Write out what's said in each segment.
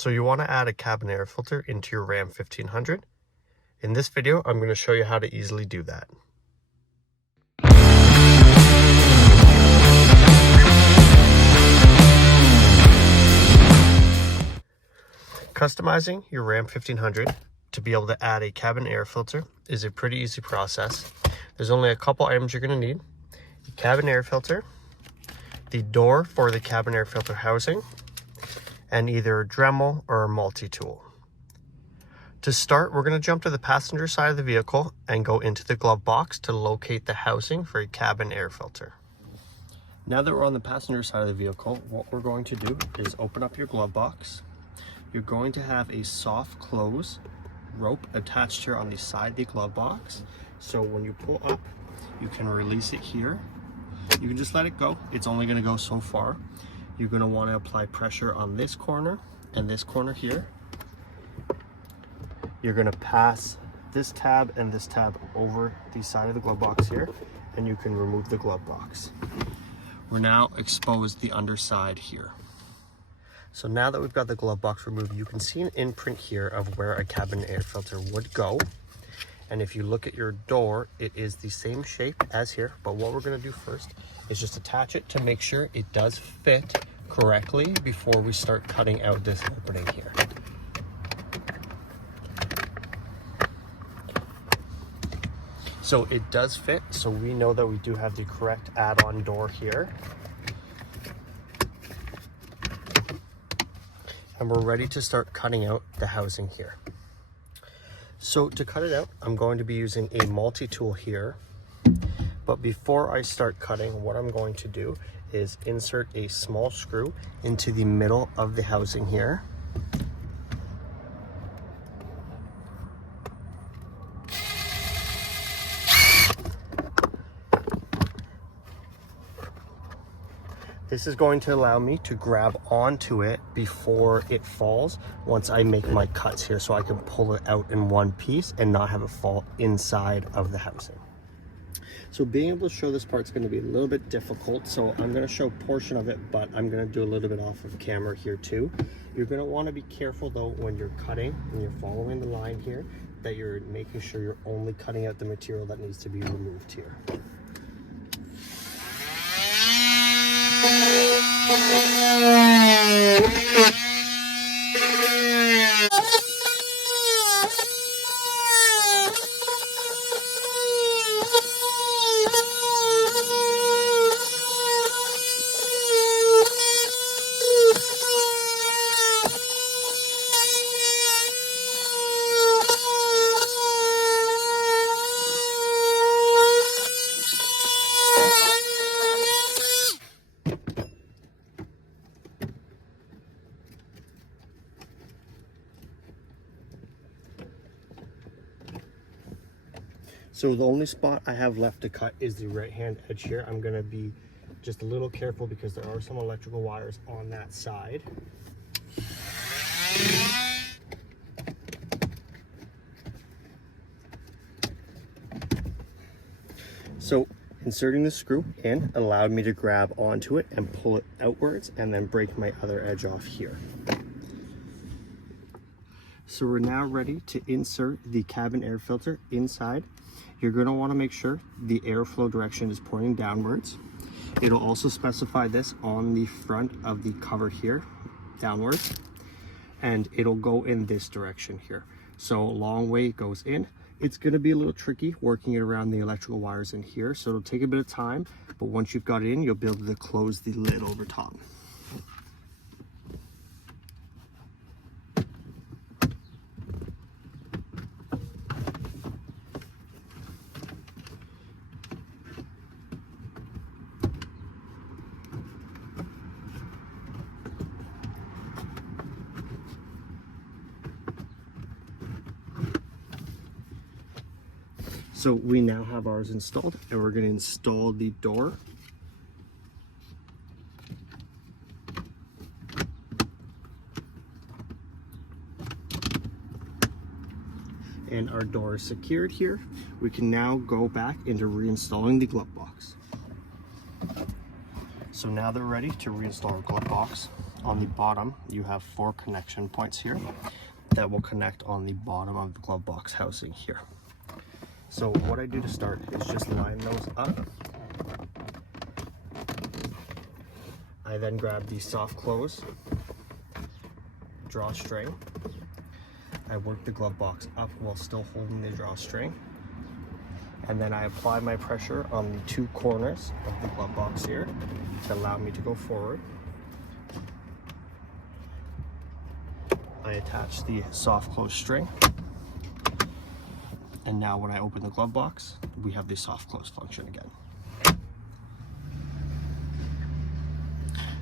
So you want to add a cabin air filter into your Ram 1500. In this video, I'm going to show you how to easily do that. Customizing your Ram 1500 to be able to add a cabin air filter is a pretty easy process. There's only a couple items you're going to need. The cabin air filter, the door for the cabin air filter housing, and either a Dremel or a multi-tool. To start, we're going to jump to the passenger side of the vehicle and go into the glove box to locate the housing for a cabin air filter. Now that we're on the passenger side of the vehicle, what we're going to do is open up your glove box. You're going to have a soft close rope attached here on the side of the glove box. So when you pull up, you can release it here. You can just let it go. It's only going to go so far. You're going to want to apply pressure on this corner and this corner here. You're going to pass this tab and this tab over the side of the glove box here, and you can remove the glove box. We're now exposed the underside here. So now that we've got the glove box removed, you can see an imprint here of where a cabin air filter would go. And if you look at your door, it is the same shape as here, but what we're going to do first is just attach it to make sure it does fit correctly before we start cutting out this opening here. So it does fit, so we know that we do have the correct add-on door here. And we're ready to start cutting out the housing here. So to cut it out, I'm going to be using a multi-tool here. But before I start cutting, what I'm going to do is insert a small screw into the middle of the housing here. This is going to allow me to grab onto it before it falls once I make my cuts here, so I can pull it out in one piece and not have it fall inside of the housing. So being able to show this part is going to be a little bit difficult, so I'm going to show a portion of it, but I'm going to do a little bit off of camera here too. You're going to want to be careful though when you're cutting and you're following the line here, that you're making sure you're only cutting out the material that needs to be removed here. So the only spot I have left to cut is the right hand edge here. I'm going to be just a little careful because there are some electrical wires on that side. So inserting the screw in allowed me to grab onto it and pull it outwards and then break my other edge off here. So we're now ready to insert the cabin air filter inside. You're going to want to make sure the airflow direction is pointing downwards. It'll also specify this on the front of the cover here, downwards, and it'll go in this direction here. So a long way it goes in. It's going to be a little tricky working it around the electrical wires in here, so it'll take a bit of time, but once you've got it in, you'll be able to close the lid over top. So we now have ours installed, and we're going to install the door. And our door is secured here. We can now go back into reinstalling the glove box. So now they're ready to reinstall our glove box. On the bottom, you have 4 connection points here that will connect on the bottom of the glove box housing here. So what I do to start is just line those up. I then grab the soft close drawstring. I work the glove box up while still holding the drawstring. And then I apply my pressure on the 2 corners of the glove box here to allow me to go forward. I attach the soft close string. And now when I open the glove box, we have the soft close function again.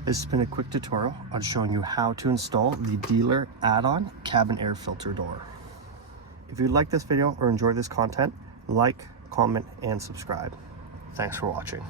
This has been a quick tutorial on showing you how to install the dealer add-on cabin air filter door. If you like this video or enjoy this content, like, comment, and subscribe. Thanks for watching.